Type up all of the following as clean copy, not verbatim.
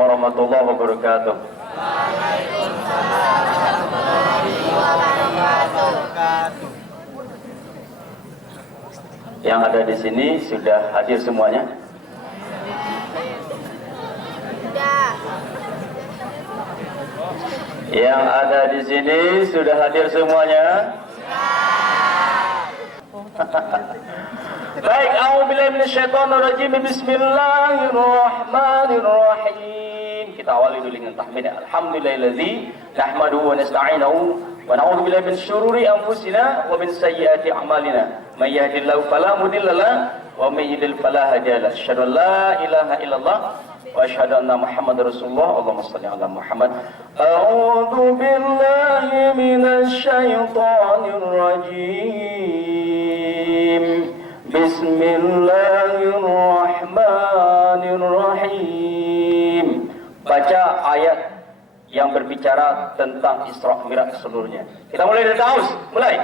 warahmatullahi wabarakatuh. Waalaikumsalam warahmatullahi wabarakatuh. Yang ada di sini sudah hadir semuanya? Sudah. Yang ada di sini sudah hadir semuanya? Baik, a'udzubillahi minasyaitonirrajim. Bismillahirrahmanirrahim. Kita awali dulu dengan tahmid. Alhamdulillahillazi nahmaduhu wa nasta'inuhu wa na'udzu billahi min syururi anfusina wa min sayyiati a'malina. May yahdihillahu fala mudilla lahu wa may yudlil fala hadiya lahu. Asyhadu an la ilaha illallah wa asyhadu anna Muhammadar Rasulullah. Allahumma shalli ala Muhammad. A'udzu billahi minasy syaithanir rajim. Bismillahirrahmanirrahim. Baca ayat yang berbicara tentang Isra Mi'raj seluruhnya. Kita mulai dari Taus. Mulai.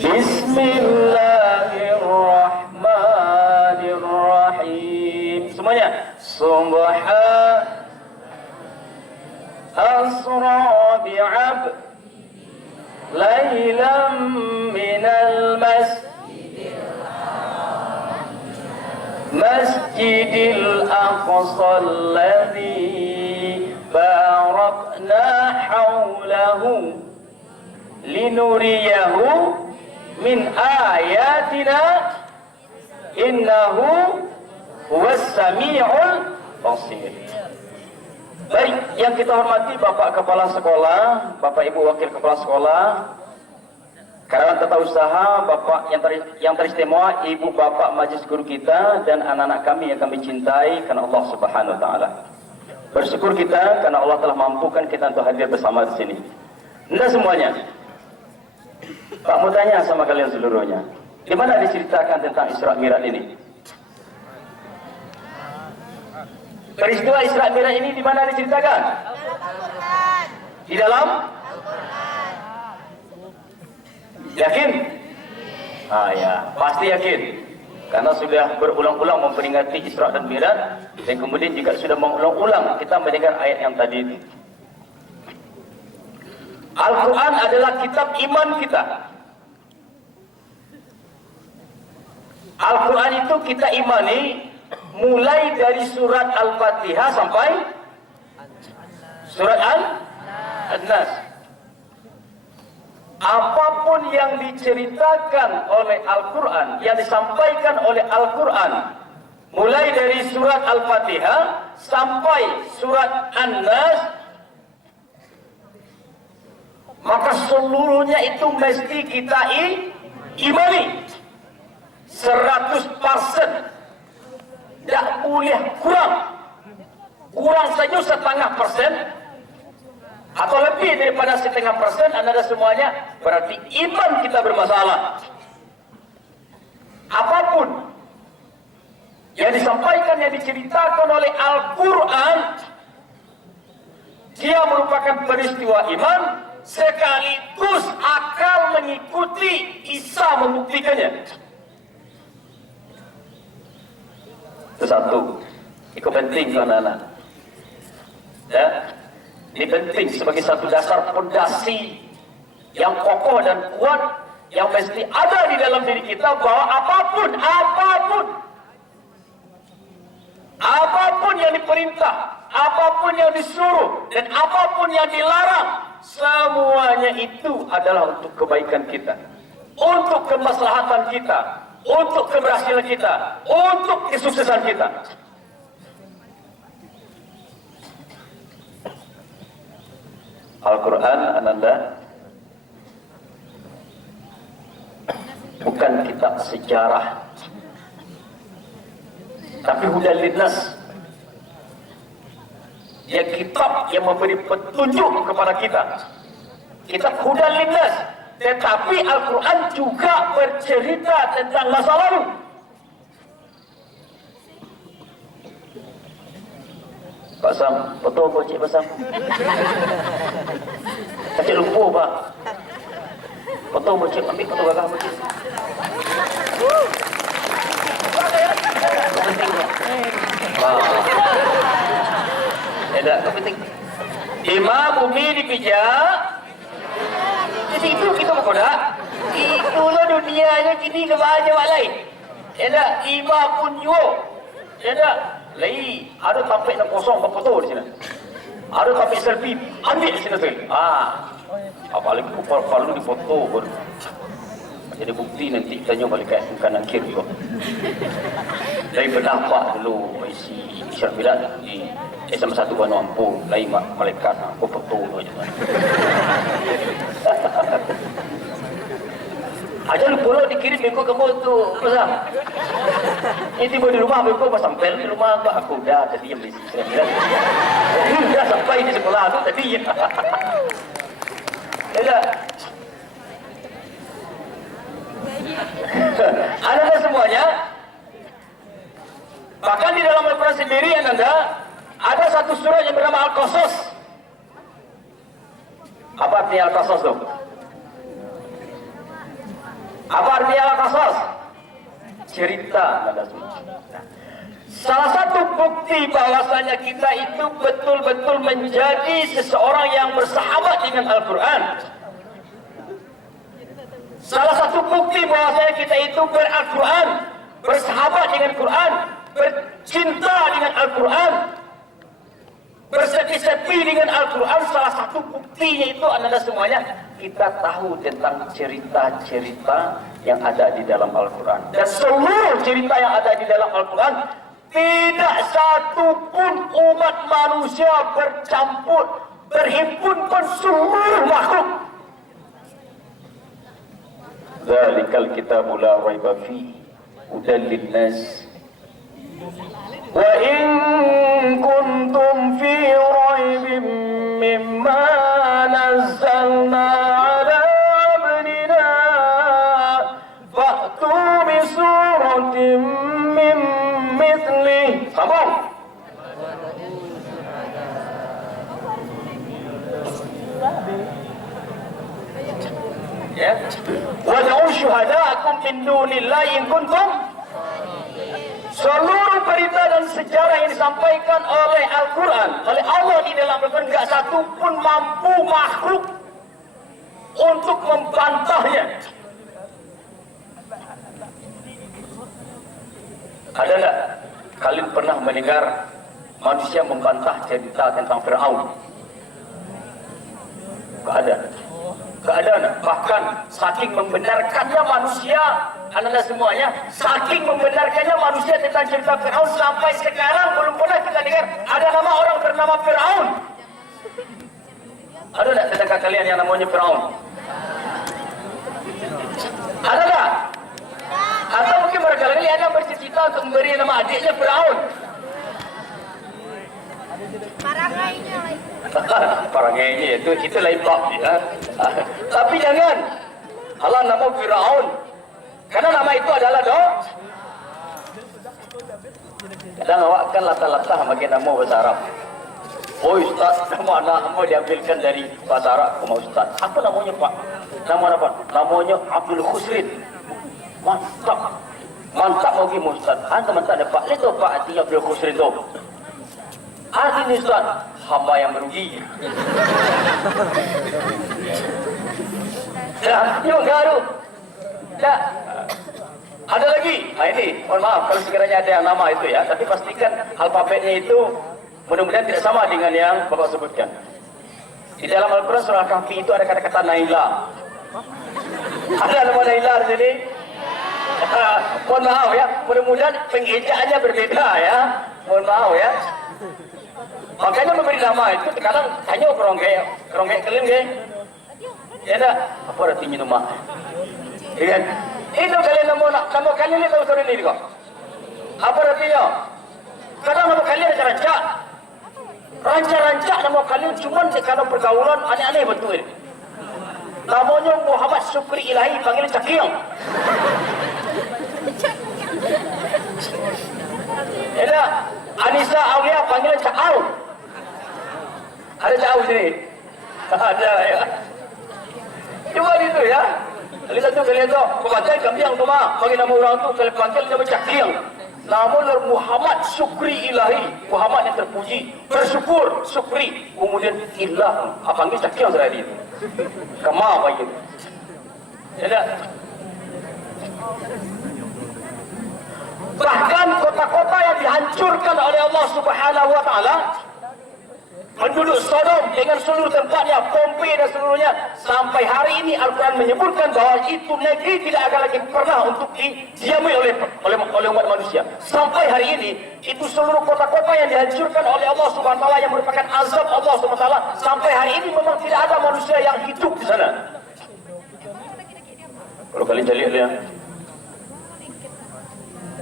Bismillahirrahmanirrahim. Semuanya. Asra bi'ab laylan minal masjidil aqsa alladhi barakna hawlahu linuriyahu min ayatina innahu huwas sami'ul basir. Baik, yang kita hormati Bapak Kepala Sekolah, Bapak Ibu Wakil Kepala Sekolah, karyawan tata usaha, Bapak yang teristimewa, Ibu Bapak Majelis Guru kita, dan anak-anak kami yang kami cintai karena Allah Subhanahu Wa Taala. Bersyukur kita karena Allah telah mampukan kita untuk hadir bersama di sini. Anda semuanya, Pak mau tanya sama kalian seluruhnya, di mana diceritakan tentang Isra Mi'raj ini? Peristiwa Isra Mi'raj ini di mana diceritakan? Di dalam Al-Quran. Yakin? Ya, pasti yakin. Karena sudah berulang-ulang memperingati Isra dan Mi'raj, dan kemudian juga sudah mengulang-ulang kita mendengar ayat yang tadi itu. Al-Quran adalah kitab iman kita. Al-Quran itu kita imani mulai dari surat Al-Fatihah sampai surat An-Nas. Apapun yang diceritakan oleh Al-Quran, yang disampaikan oleh Al-Quran, mulai dari surat Al-Fatihah sampai surat An-Nas, maka seluruhnya itu mesti kita imani 100%. Tidak boleh kurang saja 0,5% atau lebih daripada 0,5%, anda semuanya berarti iman kita bermasalah. Apapun yang disampaikan, yang diceritakan oleh Al-Quran, dia merupakan peristiwa iman, sekaligus akal mengikuti, Isa membuktikannya. Itu satu, itu penting anak-anak. Ya, ini penting sebagai satu dasar fondasi yang kokoh dan kuat yang mesti ada di dalam diri kita, bahwa apapun yang diperintah, apapun yang disuruh, dan apapun yang dilarang, semuanya itu adalah untuk kebaikan kita, untuk kemaslahatan kita, untuk keberhasilan kita, untuk kesuksesan kita. Al-Quran adalah bukan kitab sejarah, tapi hudan linnas. Dia kitab yang memberi petunjuk kepada kita. Kitab hudan linnas. Tetapi Al-Quran juga bercerita tentang masa lalu. Pak Sam, betul Pak Cik Pak Sam? Cik lupa Pak. Foto bocil, ambil foto gagah bocil. Tidak, penting. Imam bumi dipijak. Di situ kita berkodak. Itulah dunianya kini kebahagiaan orang lain. Tidak, imam pun juga. Tidak, lain. Ada tampik nak kosong berfoto di sini. Ada tampik selfie, ambil di sini tu. Apalagi kalau di foto pun. Jadi bukti nanti tanya balik ke kanan kiri juga. Dari pendapat dulu isi Syarbilat di SM1 Banu Ampun, lain malaikat aku foto aja. Aja lu pula dikirim beko kamu tu pasang. Ini tiba di rumah beko pas sampai di rumah aku dah tadi yang di Syarbilat. Dah sampai di sekolah tu tadi. Ya. Anda semuanya, bahkan di dalam Al-Quran sendiri Anda ada satu surah yang bernama Al-Qasas. Apa artinya Al-Qasas itu? Apa artinya Al-Qasas? Cerita Anda semua. Salah satu bukti bahwasanya kita itu betul-betul menjadi seseorang yang bersahabat dengan Al-Quran. Salah satu bukti bahwasanya kita itu ber-Al-Quran, bersahabat dengan Quran, bercinta dengan Al-Quran, bersepi-sepi dengan Al-Quran. Salah satu buktinya itu adalah semuanya kita tahu tentang cerita-cerita yang ada di dalam Al-Quran. Dan seluruh cerita yang ada di dalam Al-Quran, tidak satu pun umat manusia bercampur, berhimpun pun seluruh makhluk. Zalikal kitabu la raiba fihi hudan linnas. Wa in kuntum fi raibin mimma nazzalna ala abdina fa'tu bi suratin min mithlih. Sambung. Ya. Wad'u syuhada'akum min dunillahi in kuntum. Seluruh berita dan sejarah yang disampaikan oleh Al-Quran, oleh Allah di dalam Al-Quran, tidak satu pun mampu makhluk untuk membantahnya. Ada tak kalian pernah mendengar manusia membantah cerita tentang Fir'aun? Tak ada. Keadaan bahkan saking membenarkannya manusia, anda semuanya saking membenarkannya manusia tentang cerita Fir'aun sampai sekarang belum pernah kita dengar ada nama orang bernama Fir'aun. Ada tak tetangga kalian yang namanya Fir'aun? Ada tak? Atau mungkin barangkali ada bercita-cita untuk memberi nama adiknya Fir'aun? Parangainya lagi. Parangainya itu lain bab ya. Tapi jangan halah nama Firaun. Karena nama itu adalah kadang awak kan latah-latah bagi nama bahasa Arab. Oh Ustaz, nama anak diambilkan dari bahasa Arab. Oh Ustaz, apa namanya Pak? Nama apa? Namanya Abdul Khusrin. Mantap. Mantap lagi Ustaz. Anda mantap ada Pak. Itu Pak artinya Abdul Khusrin tu. Artinya Ustaz, hamba yang merugi. Dah, yuk garu. Dah. Ada lagi. Nah ini, mohon maaf kalau sekiranya ada yang nama itu ya, tapi pastikan alfabetnya itu mudah-mudahan tidak sama dengan yang Bapak sebutkan. Di dalam Al-Quran surah Kahfi itu ada kata-kata Naila. Ada nama Naila di sini? Mohon maaf ya, mudah-mudahan pengejaannya berbeda ya. Mohon maaf ya. Makanya memberi nama itu terkadang hanya keronggek kelim ke? Ya tak? Apa artinya nama? Ya. Itu kalian nama kalian ni tahu sorry ni kok. Apa artinya? Kadang nama kalian ada rancak. Rancak nama kalian cuma kalau pergaulan aneh-aneh betul. Namanya Muhammad Syukri Ilahi panggil Cakil. Ya tak? Anissa Aulia panggil Cakau. Ada Cakau sini? Ada ya. Cuma itu ya. Kalian tu, pakai kambing tu mah. Bagi nama orang tu, kalau panggil dia bercakil. Nama Muhammad syukri ilahi. Muhammad yang terpuji. Bersyukur, syukri. Kemudian ilah. Panggil cakil saya dia. Kama apa itu? Ada. Bahkan kota-kota yang dihancurkan oleh Allah Subhanahu wa taala, penduduk Sodom dengan seluruh tempatnya, Pompei dan seluruhnya, sampai hari ini Al-Quran menyebutkan bahawa itu negeri tidak akan lagi pernah untuk didiami oleh umat manusia. Sampai hari ini, itu seluruh kota-kota yang dihancurkan oleh Allah Subhanahu wa taala yang merupakan azab Allah Subhanahu wa taala, sampai hari ini memang tidak ada manusia yang hidup di sana. Kalau kalian lihat ya,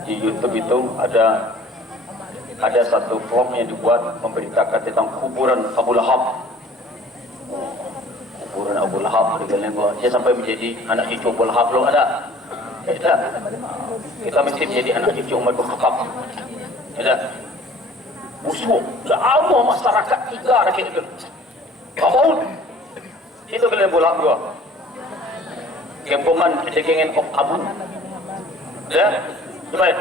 di YouTube itu ada satu vlog yang dibuat memberitakan tentang kuburan Abu Lahab. Kuburan Abu Lahab, dia sampai menjadi anak cucu Abu Lahab belum ada. Tidak. Kita mesti menjadi anak cucu Umar bin Khattab. Tidak. Musuh lama masyarakat tiga rakyat itu. Kamu itu kalian Abu Lahab juga. Kempungan kedengengan of Abu. Ya. Baik.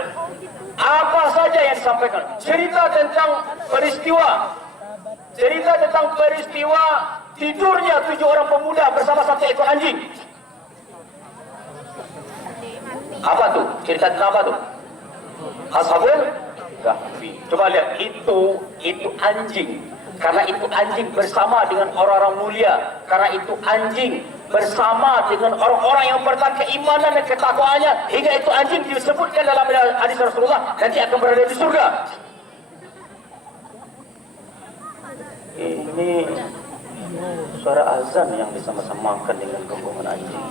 Apa saja yang disampaikan? Cerita tentang peristiwa tidurnya 7 orang pemuda bersama satu ekor anjing. Apa tu? Cerita tentang apa tu? Ashabul Kahfi. Coba lihat, itu anjing. Karena itu anjing bersama dengan orang-orang mulia. Karena itu anjing bersama dengan orang-orang yang bertahan keimanan dan ketakwaannya, hingga itu anjing disebutkan dalam hadis Rasulullah nanti akan berada di surga. Ini suara azan yang disama-samakan dengan gembongan anjing.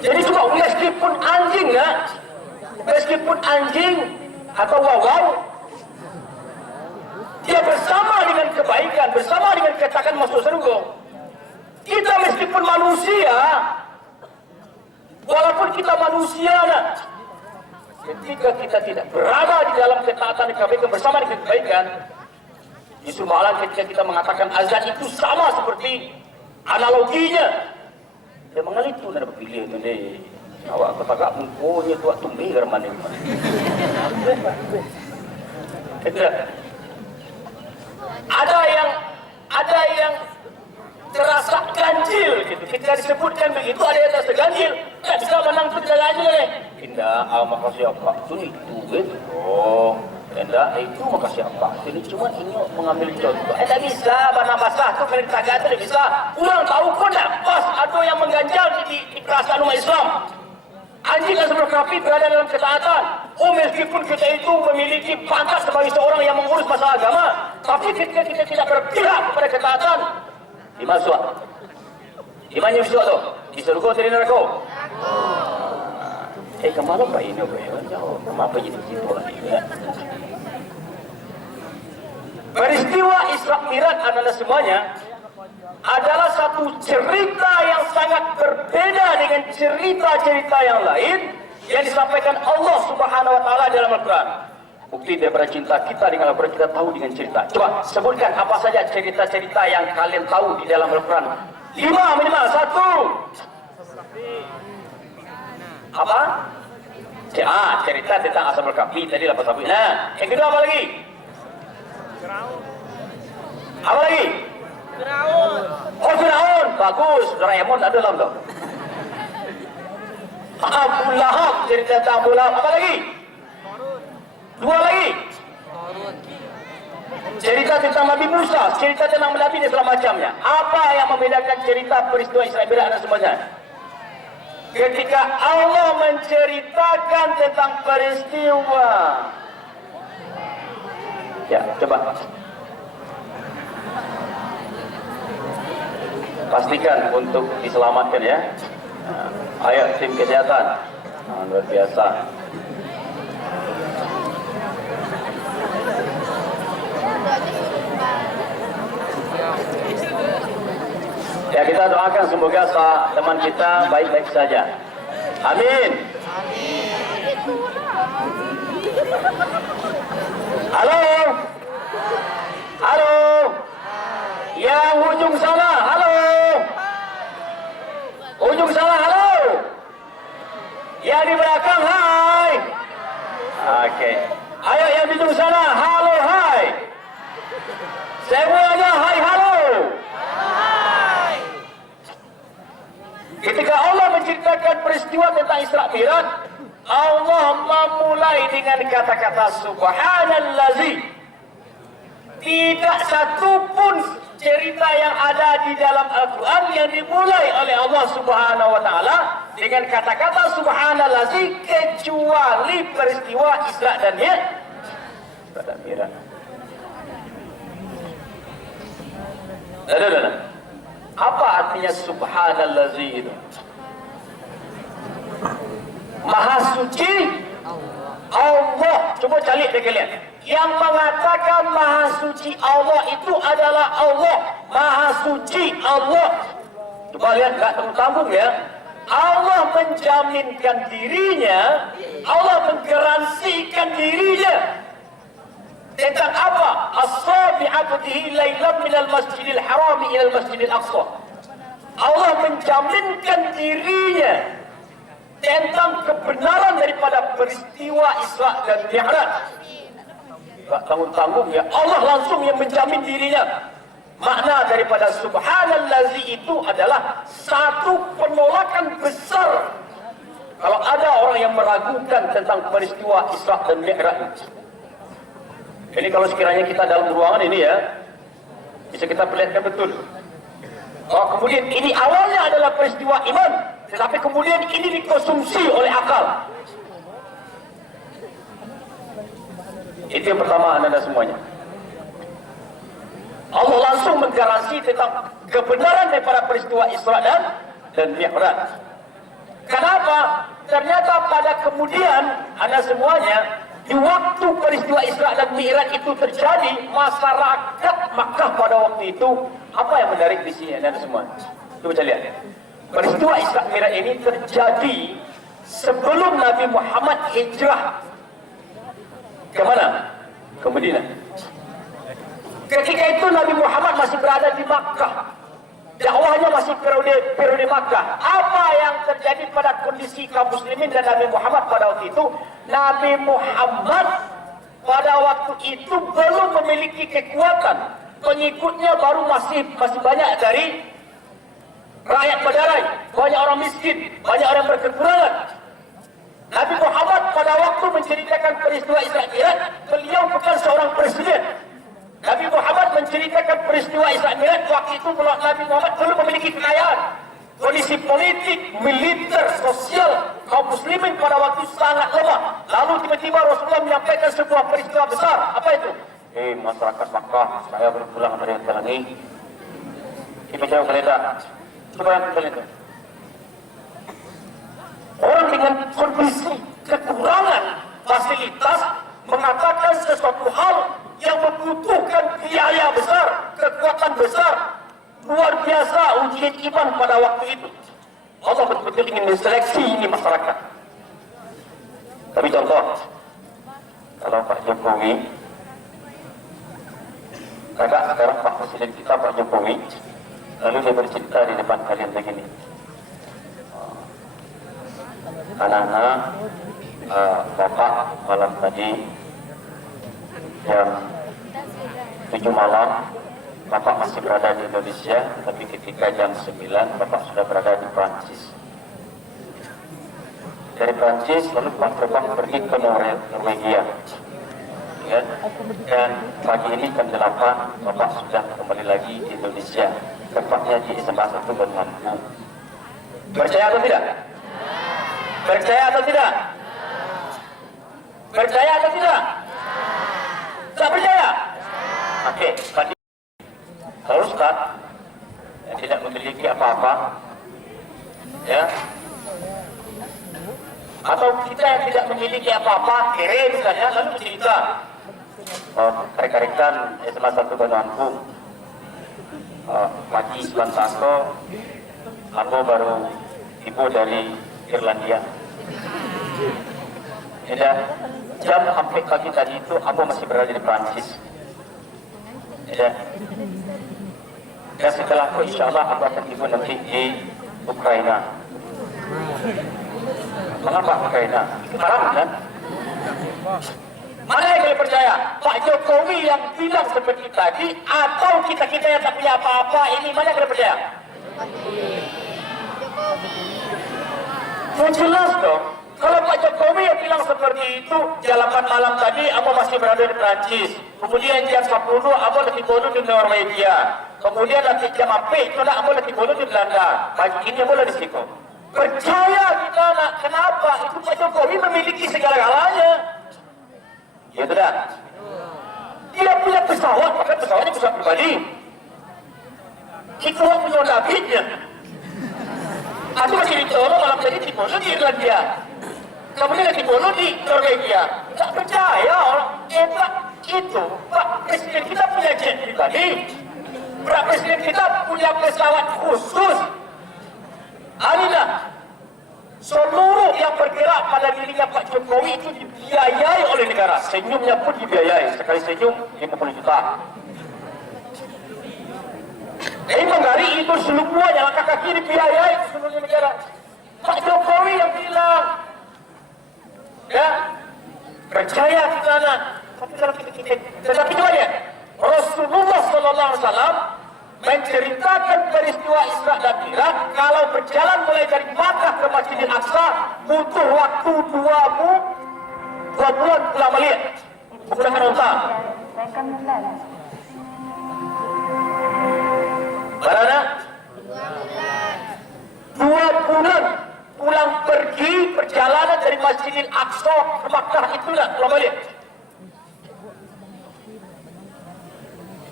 Jadi cuma meskipun anjing atau wawau, dia bersama dengan kebaikan, bersama dengan ketakan masuk surga. Kita meskipun manusia, walaupun kita manusia, ketika kita tidak berada di dalam ketaatan dan kebaikan bersama dengan kebaikan, justru malah ketika kita mengatakan azan itu sama seperti analoginya. Dia mengalih tu nak berpilih tu deh. Awak katakan mungkunya tu waktu mir mana ni. Ada yang terasa ganjil gitu. Ketika disebutkan begitu, ada yang terasa ganjil. Tak bisa menang tu tidak ganjil ni. Tidak, makasih apa? Itu gitu. Oh, tidak, itu makasih apa? Ini cuma ingin mengambil contoh. Tak bisa, mana basah tu kalau ditagak tu tak bisa. Orang tahu pun tak pas ada yang mengganjal di perasaan umat Islam. Anjing dan sebelum kafir berada dalam ketaatan. Meskipun kita itu memiliki pangkat sebagai seorang yang mengurus masalah agama, tapi ketika kita tidak berpihak kepada ketaatan, di mana suat? Di mana suat tu? Di surga atau di neraka? Kemana Pak ini? Kenapa jadi begitu lagi? Peristiwa Isra Mi'raj adalah semuanya adalah satu cerita yang sangat berbeda dengan cerita-cerita yang lain yang disampaikan Allah Subhanahu wa taala dalam Al-Quran. Bukti daripada cinta kita dengan Al-Quran, kita tahu dengan cerita. Coba sebutkan apa saja cerita-cerita yang kalian tahu di dalam Al-Quran. 5 minimal. 1. Apa? Cerita tentang Ashabul Kahfi tadi lepas habis. Nah, yang kedua apa lagi? Apa lagi? Firaun. Bagus. Doraemon ada dalam tu. Abu Lahab, cerita tentang Abu Lahab. Apa lagi? 2 lagi. Cerita tentang Nabi Musa, cerita tentang Nabi dan segala macamnya. Apa yang membedakan cerita peristiwa Isra Mi'raj dan semuanya? Ketika Allah menceritakan tentang peristiwa. Ya, coba. Pastikan untuk diselamatkan ya. Ayo tim kesehatan. Luar biasa. Ya, kita doakan semoga teman kita baik-baik saja. Amin. Halo. Halo. Yang ujung sana. Halo. di belakang, hai. Oke. Ayo yang di ujung sana, halo, hai. Semuanya, hai, halo. Ketika Allah menceritakan peristiwa tentang Isra Mi'raj, Allah memulai dengan kata-kata Subhanallazi. Tidak satu pun cerita yang ada di dalam Al-Quran yang dimulai oleh Allah Subhanahu wa Ta'ala dengan kata-kata Subhanallazi kecuali peristiwa Isra dan Mi'raj. Apa artinya Subhanallazi itu? Maha suci Allah. Coba cari deh kalian. Yang mengatakan Maha suci Allah itu adalah Allah. Maha suci Allah. Coba lihat, tak tanggung ya. Allah menjaminkan dirinya, Allah menggaransikan dirinya tentang apa? As-sabi'atu bihi lailan minal masjidil haram ila masjidil aqsa. Allah menjaminkan dirinya tentang kebenaran daripada peristiwa Isra dan Mi'raj. Tak tanggung-tanggung ya. Allah langsung yang menjamin dirinya. Makna daripada Subhanallazi itu adalah satu penolakan besar kalau ada orang yang meragukan tentang peristiwa Isra dan Mi'raj. Ini kalau sekiranya kita dalam ruangan ini ya, bisa kita perlihatkan betul. Oh, kemudian ini awalnya adalah peristiwa iman, tetapi kemudian ini dikonsumsi oleh akal. Itu yang pertama, anda semuanya. Allah langsung menggaransi tentang kebenaran daripada peristiwa Isra dan Mi'raj. Kenapa? Ternyata pada kemudian anda semuanya, di waktu peristiwa Isra dan Mi'raj itu terjadi, masyarakat Makkah pada waktu itu, apa yang menarik di sini anda semua? Coba lihat. Peristiwa Isra Mi'raj ini terjadi sebelum Nabi Muhammad hijrah ke mana? Ke Madinah. Ketika itu Nabi Muhammad masih berada di Makkah. Dakwahnya masih periode Makkah. Apa yang terjadi pada kondisi kaum muslimin dan Nabi Muhammad pada waktu itu? Nabi Muhammad pada waktu itu belum memiliki kekuatan. Pengikutnya baru masih banyak dari rakyat Badai, banyak orang miskin, banyak orang berkekurangan. Nabi Muhammad pada waktu menceritakan peristiwa Isra Mi'raj, beliau bukan seorang presiden. Nabi Muhammad menceritakan peristiwa Isra Mi'raj waktu itu Nabi Muhammad belum memiliki kekayaan. Kondisi politik, militer, sosial kaum muslimin pada waktu itu sangat lemah. Lalu tiba-tiba Rasulullah menyampaikan sebuah peristiwa besar. Apa itu? Masyarakat Makkah, saya berpulang dari Telangi. Kita jawab kalenda. Coba yang kalenda. Orang dengan kondisi kekurangan fasilitas mengatakan sesuatu hal yang membutuhkan biaya besar, kekuatan besar, luar biasa ujian iman pada waktu itu. Allah betul-betul ingin menseleksi ini masyarakat. Tapi contoh, kalau Pak Jokowi, kakak sekarang Pak Presiden kita Pak Jokowi, lalu dia bercerita di depan kalian begini. Anak-anak, Bapak malam tadi jam 7 malam Bapak masih berada di Indonesia, tapi ketika jam 9 Bapak sudah berada di Prancis. Dari Prancis lalu Pak terbang pergi ke Norwegia ya. Dan pagi ini jam 8 Bapak sudah kembali lagi di Indonesia, tepatnya di SMA 1 Bandung. Percaya atau tidak? Percaya atau tidak? Percaya atau tidak? Tak percaya? Oke, tadi kalau Ustaz yang tidak memiliki apa-apa, ya, atau kita yang tidak memiliki apa-apa, kirim misalnya, lalu cerita, rekan-rekan SMA 1 Bandung, Pagi Isman Santo, aku baru ibu dari Irlandia. Ya, jam sampai pagi tadi itu aku masih berada di Prancis. Ya. Dan setelah itu insya Allah aku akan tiba nanti di Ukraina. Mengapa pakai nah? Itu haram kan? Mana yang kalian percaya? Pak Jokowi yang bilang seperti tadi, atau kita-kita yang tak punya apa-apa ini, mana yang kalian percaya? Jelas dong. Kalau Pak Jokowi yang bilang seperti itu, jam 8 malam tadi, Abo masih berada di Perancis. Kemudian jam 10, Abo lagi bodoh di Norwegia. Kemudian nanti jam apa itu, Abo lagi bodoh di Belanda. Pagi ini Abo di situ. Percaya kita nak. Kenapa? Itu Pak Jokowi memiliki segala-galanya. Ya tidak? Dia punya pesawat, bahkan pesawatnya pesawat pribadi. Itu punya Davidnya. Aku masih ditolong malam tadi di Bono di Irlandia. Kemudian di Bono di Norwegia. Tak percaya orang hebat itu. Pak Presiden kita punya jet pribadi. Pak Presiden kita punya pesawat khusus. Inilah seluruh yang bergerak pada dirinya Pak Jokowi itu dibiayai oleh negara. Senyumnya pun dibiayai. Sekali senyum 50 juta. Memang dari itu semua yang angkat kaki dibiayai seluruh negara. Pak Jokowi yang bilang, ya, percaya kita nak. Tetapi juga ya, Rasulullah SAW menceritakan peristiwa Isra dan Mi'raj. Kalau berjalan mulai dari Makkah ke Masjidil Aqsa, butuh waktu 2 bulan pulang balik. Bukan unta. Berapa? 2 bulan pulang pergi perjalanan dari Masjidil Aqsa ke Makkah itulah pulang balik.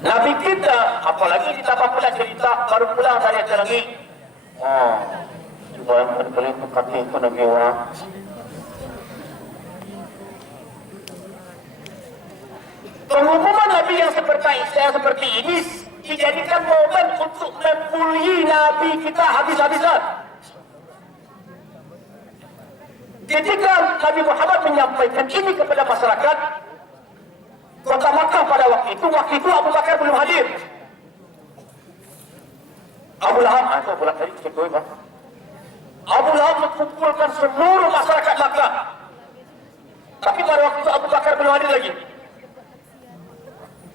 Nabi kita, apalagi ditambah pula cerita baru pulang dari atas langit. Oh, coba yang kali itu kaki itu Nabi orang. Pengumuman Nabi yang seperti ini dijadikan momen untuk membuli Nabi kita habis-habisan. Ketika Nabi Muhammad menyampaikan ini kepada masyarakat kota Makkah pada waktu itu Abu Bakar belum hadir. Abu Lahab, Abu Lahab mengumpulkan seluruh masyarakat Makkah. Tapi pada waktu itu Abu Bakar belum hadir lagi.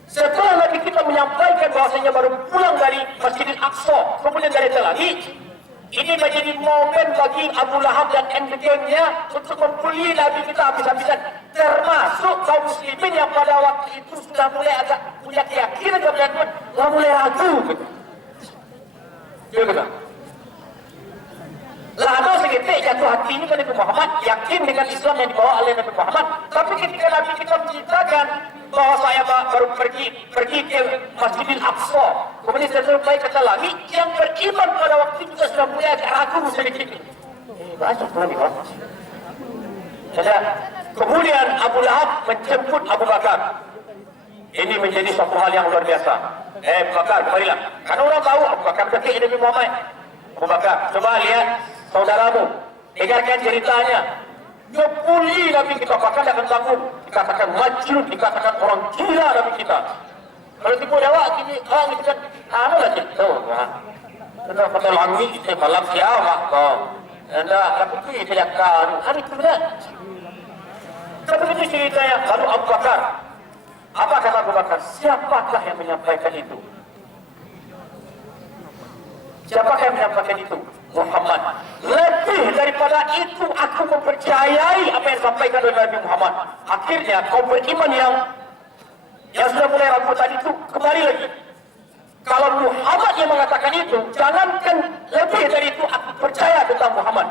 Setelah Nabi kita menyampaikan bahasanya baru pulang dari Masjidil Aqsa, kemudian dari Tel Aviv, ini menjadi momen bagi Abu Lahab dan gengnya untuk membuli Nabi kita habis-habisan, termasuk kaum muslimin yang pada waktu itu sudah mulai agak punya keyakinan kepada Tuhan, sudah mulai ragu. Betul. Lalu seketika jatuh hati ini kan Nabi Muhammad yakin dengan Islam yang dibawa oleh Nabi Muhammad. Tapi ketika Nabi kita menceritakan bahwa saya baru pergi ke Masjidil Aqsa, kemudian saya sampai ke Tel Aviv, yang beriman pada waktu itu juga sudah mulai agak ragu sedikit. Kemudian Abu Lahab menjemput Abu Bakar. Ini menjadi suatu hal yang luar biasa. Abu Bakar, kembalilah. Karena orang tahu Abu Bakar dekat Nabi Muhammad. Abu Bakar, coba lihat saudaramu, dengarkan ceritanya. Ngebuli Nabi kita, bahkan akan tanggung. Dikatakan majnun, dikatakan orang gila Nabi kita. Kalau tipu dawa gini, orang itu kan, anu lah cerita. Kena kata langit, itu malam kiamat. Anda, tapi itu tidak tahu. Hari itu benar. Tapi itu ceritanya. Lalu Abu Bakar, apa kata Abu Bakar? Siapakah yang menyampaikan itu? Siapakah yang menyampaikan itu? Muhammad. Lebih daripada itu aku mempercayai apa yang disampaikan oleh Nabi Muhammad. Akhirnya kaum beriman yang sudah mulai ragu tadi itu kembali lagi. Kalau Muhammad yang mengatakan itu, jangankan lebih dari itu aku percaya tentang Muhammad.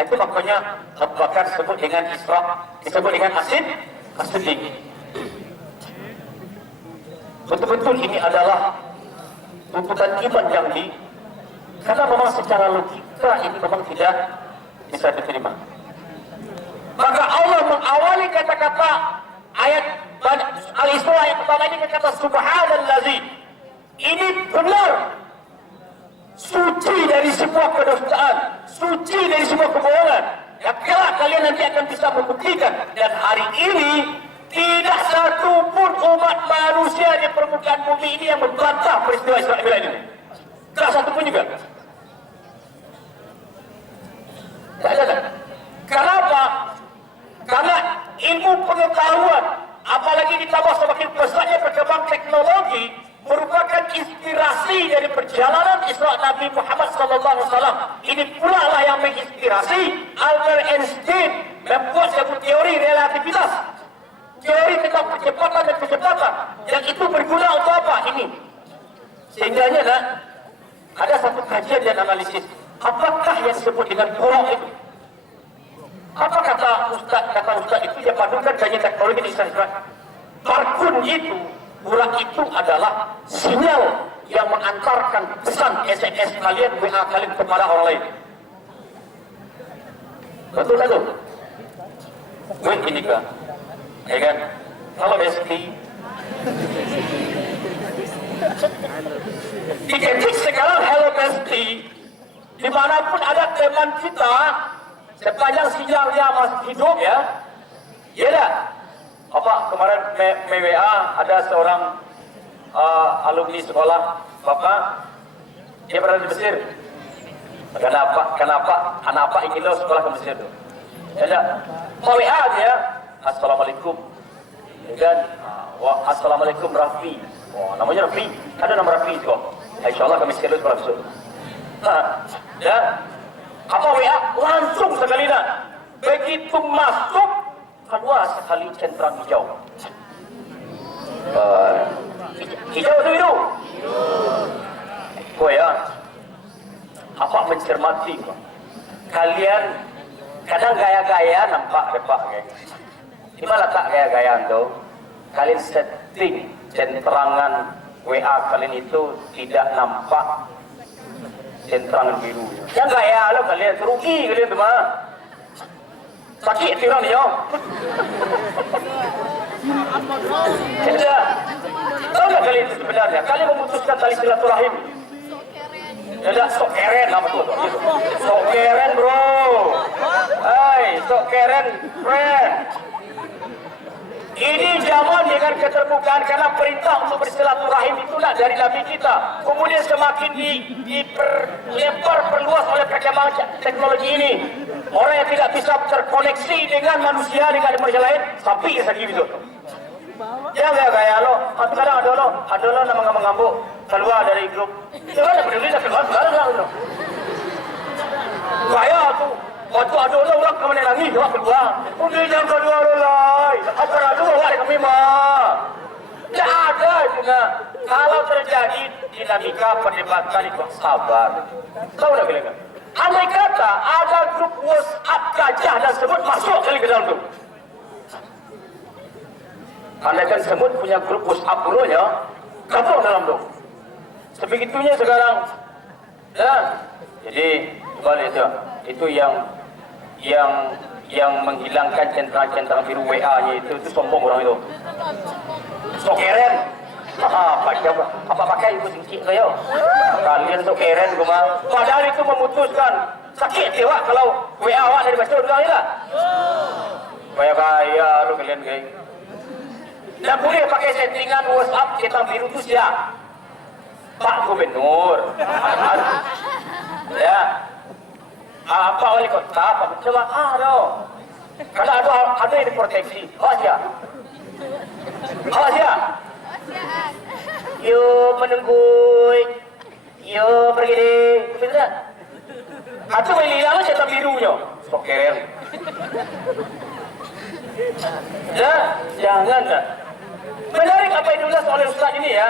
Itu makanya Abu Bakar disebut dengan Isra, disebut dengan As-Siddiq. Betul-betul ini adalah tuntutan iman yang karena memang secara logika ini memang tidak bisa diterima. Maka Allah mengawali kata-kata ayat Al-Isra yang pertama ini dengan kata Subhanallazi. Ini benar, suci dari semua kedustaan, suci dari semua kebohongan. Yang kelak kalian nanti akan bisa membuktikan. Dan hari ini tidak satu pun umat manusia di permukaan bumi ini yang membantah peristiwa Isra Mi'raj ini. Tidak satu pun juga. Nabi Muhammad SAW. Ini pula lah yang menginspirasi Albert Einstein membuat satu teori relativitas. Teori tentang percepatan dan kecepatan. Yang itu berguna untuk apa? Ini. Sehingganya ada satu kajian dan analisis. Apakah yang disebut dengan buruk itu? Apa kata Ustaz itu yang padukan kajian teknologi di Islam? Barkun itu, buruk itu adalah sinyal yang mengantarkan pesan SMS kalian, WA kalian kepada orang lain. Betul tak tu? Wait ini kan? Ya kan? Halo Besti. Diketik sekarang Hello Besti. Dimanapun ada teman kita, sepanjang sinyalnya masih hidup ya. Ya dah. Apa kemarin WA ada seorang alumni sekolah Bapak, dia berada di Mesir. Kenapa ingin lo sekolah ke Mesir tu? Ya, WA dia, Assalamualaikum. Ya kan? Assalamualaikum Rafi. Oh, namanya Rafi. Ada nama Rafi itu. Insyaallah kami sekali sekolah besok. Ya. Apa WA? Langsung sekali dah. Begitu masuk, keluar sekali centang hijau. Hijau tu itu. Oh ya. Apa mencermati kalian kadang gaya-gaya nampak depak kan. Di mana letak gaya-gayaan tu? Kalian setting centrangan WA kalian itu tidak nampak centrangan biru. Yang gaya lo kalian terugi kalian tu mah. Sakit tirang dia. Tidak. Tahu tak kalian itu sebenarnya? Kalian memutuskan tali silaturahim. Tidak, sok keren lah betul. Sok keren bro. Hai, sok keren friend. Ini zaman dengan keterbukaan karena perintah untuk bersilaturahim itulah dari Nabi kita. Kemudian semakin diperlebar perluas oleh perkembangan teknologi ini. Orang yang tidak bisa terkoneksi dengan manusia lain sampai ke segi itu. Ya gaya lo. Kadang ada lo nama ngambuk keluar dari grup. Jangan peduli dah keluar lah. Gaya tu. Waktu ada orang kemana lagi dia keluar. Udah jam kedua lah. Apa ada orang kami mah. Tidak ada juga. Kalau terjadi dinamika perdebatan itu sabar. Tahu tak bilang? Andai kata ada grup WhatsApp gajah dan semut masuk kali ke dalam tu. Andai kan semut punya grup WhatsApp dulunya, gabung dalam tu. Sebegitunya sekarang. Ya. Jadi balik itu yang menghilangkan centang-centang biru WA-nya itu sombong orang itu. Sok keren. Apa pakai ibu singkik saya? Kalian sok keren cuma. Padahal itu memutuskan sakit dia kalau WA awak dari baca ulang lah. Kaya lu kalian guys. Dan boleh pakai settingan WhatsApp centang biru tu siap. Pak Gubernur. Ya. Apa wali kota, apa coba ada. Karena ada yang diproteksi. Awas ya. Yo menunggu. Yo pergi deh. Betul. Atau boleh hilang cetak birunya. Sok keren. Ya, jangan dah. Menarik apa yang diulas oleh Ustaz ini ya.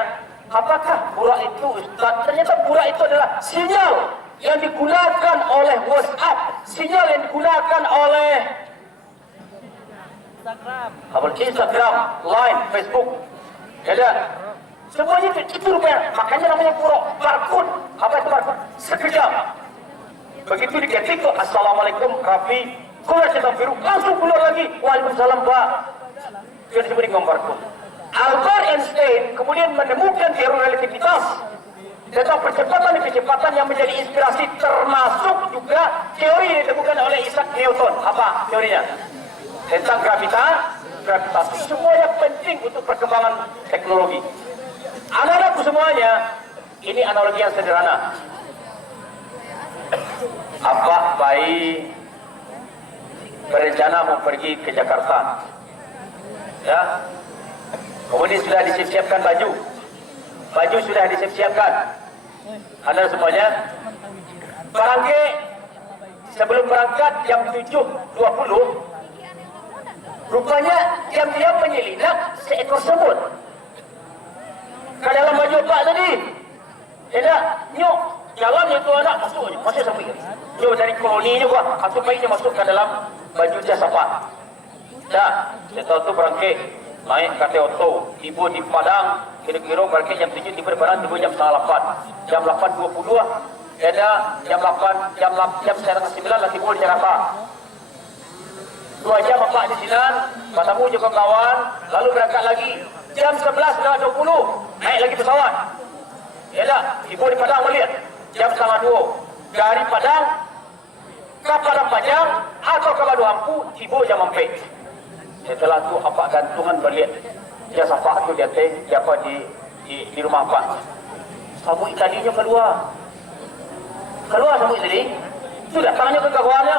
Apakah pura itu Ustaz? Ternyata pura itu adalah sinyal yang digunakan oleh WhatsApp, sinyal yang digunakan oleh Instagram, Line, Facebook. Ada. Semuanya itu rupanya. Makanya namanya pura. Barcode. Apa itu barcode? Sekejap. Begitu diketik tu, Assalamualaikum Rafi. Keluar centang biru, langsung keluar lagi. Waalaikumsalam Pak. Itu yang disebut dengan barcode. Albert Einstein kemudian menemukan teori relativitas tentang percepatan dan kecepatan yang menjadi inspirasi, termasuk juga teori yang ditemukan oleh Isaac Newton. Apa teorinya? Tentang gravitasi. Semuanya penting untuk perkembangan teknologi. Anak-anakku semuanya, ini analogi yang sederhana. Abah bayi berencana mau pergi ke Jakarta. Ya. Kemudian sudah disiapkan baju. Baju sudah disiapkan. Anda semuanya barangkali sebelum berangkat jam 7.20, rupanya dia menyelinap seekor semut ke dalam baju pak tadi. Tidak, nyok jalan itu anak masuk sampai. Nyok dari koloninya gua, atau baiknya masuk ke dalam baju jasa pak. Dah, setelah itu berangkat naik ke auto, tiba di Padang, kira-kira berangkat jam 7, tiba di Padang, tiba jam setengah 8, jam 8.20, ada jam 8, jam setengah 9 lah tiba di Jakarta. 2 jam bapak di sini, bertemu juga kawan, lalu berangkat lagi, jam 11.20, naik lagi pesawat. Yalah, tiba di Padang balik, jam setengah 2, dari Padang ke Padang Panjang atau ke Badu Hampu, tiba jam 4. Setelah tu apa gantungan balik dia sapa tu dia apa di rumah apa sabuk tadinya keluar sabuk tadi sudah tangannya ke kawannya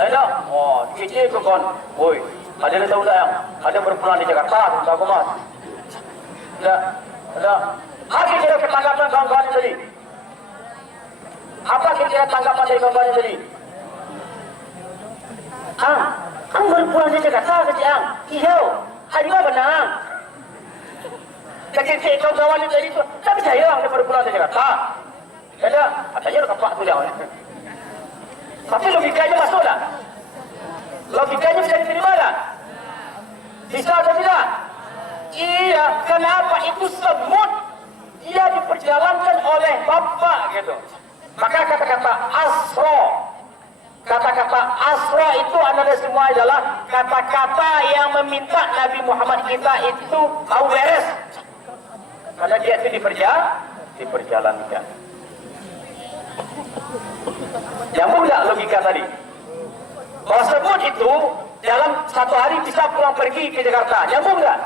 ada kecil ke kawan, woi ada tahu tak yang ada berpulang di Jakarta tahu mas ada apa kira tanggapan kawan-kawan tadi, apa kira tanggapan dari kawan-kawan tadi? Ang baru pulang dari Jakarta ke Ciang. Iya, hari apa benar? Kecil kawan-kawan itu tadi tu, tapi saya dia baru pulang dari Jakarta. Ada, katanya kapak tu dah. Tapi logikanya masuk tak? Logikanya bisa diterima tak? Bisa atau tidak? Iya, kenapa itu semut dia diperjalankan oleh bapak gitu. Maka kata-kata asro, kata-kata asra itu adalah semua adalah kata-kata yang meminta Nabi Muhammad kita itu mau beres. Karena dia itu diperjalankan. Nyambung tak logika tadi? Bahwa semut itu dalam 1 hari bisa pulang pergi ke Jakarta. Nyambung tak?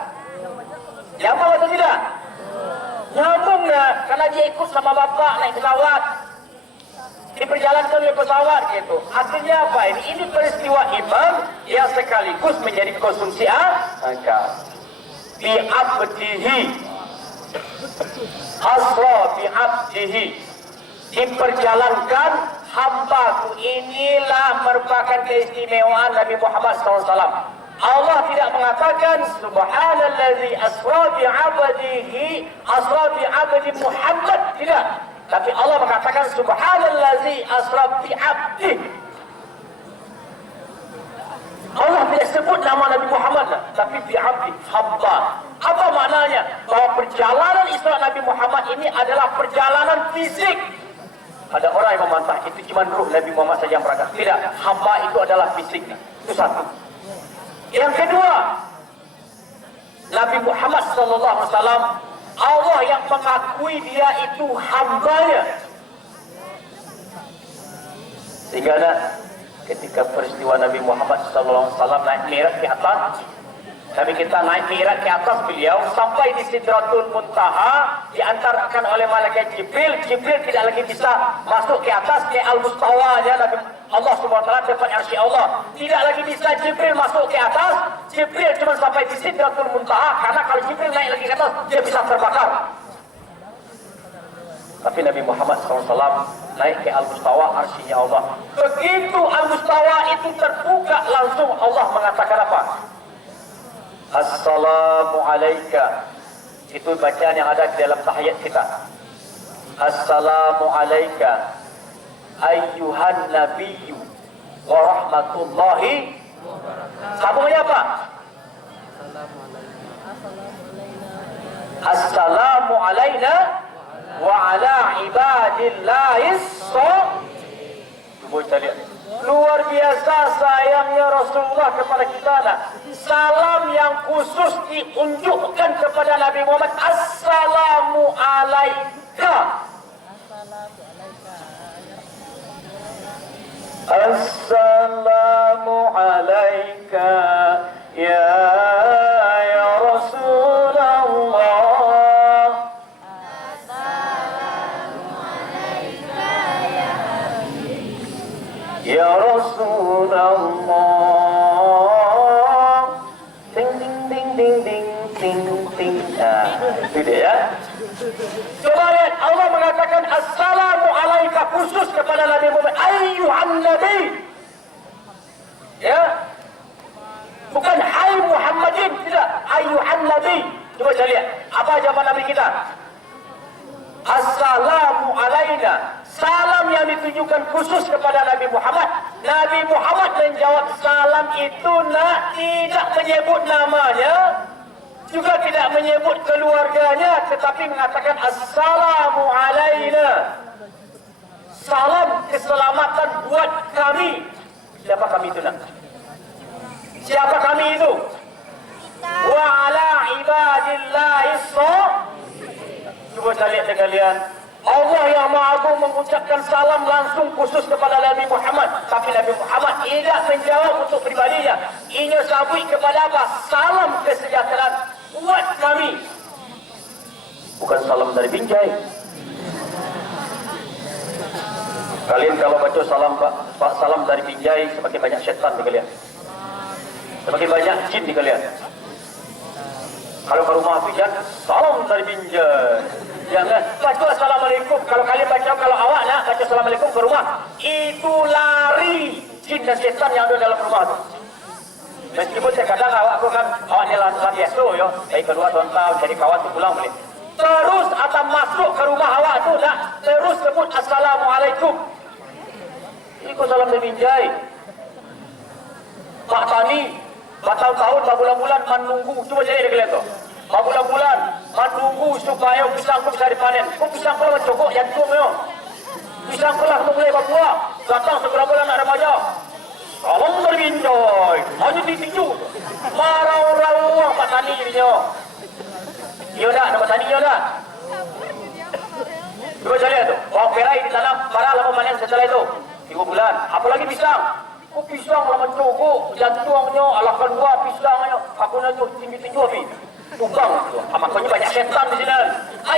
Nyambung atau tidak? Nyambung tak? Karena dia ikut sama bapak naik pesawat, diperjalankan oleh pesawat gitu. Artinya apa ini? Ini peristiwa iman yang sekaligus menjadi konsumsi akal. Bi'abdihi asra bi'abdihi, diperjalankan hambaku. Inilah merupakan keistimewaan Nabi Muhammad SAW. Allah tidak mengatakan subhanallazi asra bi'abdihi asra bi'abdi Muhammad, tidak. Tapi Allah mengatakan subhanallazi asra bi'abdi. Allah tidak sebut nama Nabi Muhammad, tapi bi'abdi, hamba. Apa maknanya? Bahwa perjalanan Isra Nabi Muhammad ini adalah perjalanan fisik. Ada orang yang membantah itu cuma ruh Nabi Muhammad saja yang berangkat. Tidak, hamba itu adalah fisiknya. Itu satu. Yang kedua, Nabi Muhammad SAW, Allah yang mengakui dia itu hambanya. Sehingga ketika peristiwa Nabi Muhammad SAW naik Mi'raj ke atas, Nabi kita naik Mi'raj ke atas beliau sampai di Sidratul Muntaha, diantarkan oleh malaikat Jibril. Jibril tidak lagi bisa masuk ke atas ke Al-Mustawanya Nabi Allah SWT, depan arsy Allah. Tidak lagi bisa Jibril masuk ke atas. Jibril cuma sampai di Sidratul Muntaha, karena kalau Jibril naik lagi ke atas dia bisa terbakar. Tapi Nabi Muhammad SAW naik ke Al-Mustawa, arsy Allah. Begitu Al-Mustawa itu terbuka, langsung Allah mengatakan apa? Assalamu alayka. Itu bacaan yang ada di dalam tahiyat kita. Assalamu alayka ayyuhan nabiyyu wa rahmatullahi. Sambungnya apa? Assalamu alayna wa ala ibadillahis sholihin. Coba kita lihat. Luar biasa sayangnya Rasulullah kepada kita. Salam yang khusus diunjukkan kepada Nabi Muhammad. Assalamu alaika. Assalamu alaika ya Rasulullah. Ya Rasulullah. Ding ding ding ding ding ding ding. Tidak ya. Coba lihat, Allah mengatakan assalamu alaika khusus yang ditujukan khusus kepada Nabi Muhammad. Nabi Muhammad menjawab salam itu tidak menyebut namanya, juga tidak menyebut keluarganya, tetapi mengatakan assalamu alaina. Salam keselamatan buat kami. Siapa kami itu nak? Siapa kami itu? Wa ala ibadillahis shalihin. Cuba saya lihat sekalian. Allah yang Maha Agung mengucapkan salam langsung khusus kepada Nabi Muhammad. Tapi Nabi Muhammad tidak menjawab untuk pribadinya. Ia sabui kepada apa? Salam kesejahteraan buat kami. Bukan salam dari Binjai. Kalian kalau baca salam dari Binjai, semakin banyak syaitan di kalian. Semakin banyak jin di kalian. Kalau ke rumah Hafiz, salam dari Binjai. Jangan baca assalamualaikum. Kalau kalian baca, kalau awak nak baca assalamualaikum ke rumah, itu lari jin dan setan yang ada dalam rumah tu. Meskipun saya kadang awak kan awak ni lari biasa yo, dari kedua tahun jadi kawan tu pulang balik. Terus atau masuk ke rumah awak tu nak terus sebut assalamualaikum. Itu salam dari Binjai. Pak Tani bertahun-tahun, berbulan-bulan menunggu. Cuba jadi kalian tu. Berbulan-bulan menunggu supaya pisang tu bisa dipanen. Kau pisang tu mencokok jantung yo. Pisang tu lah tu boleh berbuah. Datang seberapa bulan nak remaja. Salam dari Binjai. Hanya ditinju. Marau-rau Pak Tani jadinya. Iya dah, nama Tani iya dah. Cuba jadi tu. Bawa perai di tanam, marah lama panen setelah itu. 3 bulan. Apalagi pisang. Kau pisang lah mencokok jantungnya. Alahkan buah pisangnya. Aku nak tinju-tinju api. Tukang. Makanya banyak setan di sini.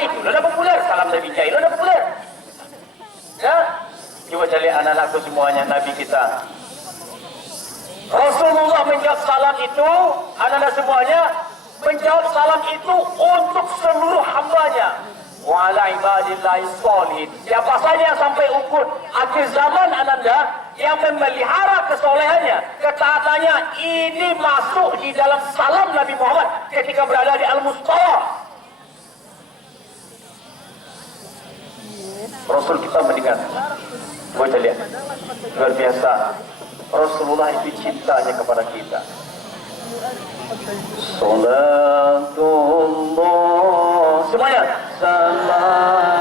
Itu dah populer. Salam dari Binjai. Dah populer. Ya? Cuba cari anak-anakku semuanya. Nabi kita. Rasulullah menjawab salam itu. Anak-anak semuanya. Menjawab salam itu untuk seluruh hambanya. Wa ala ibadillahis shalihin. Siapa saja yang sampai ukur akhir zaman ananda yang memelihara kesolehannya, ketaatannya, ini masuk di dalam salam Nabi Muhammad ketika berada di Al-Mustawa. Rasul kita mendengar. Coba kita lihat. Luar biasa. Rasulullah itu cintanya kepada kita. Salatullah. Semuanya. Salam.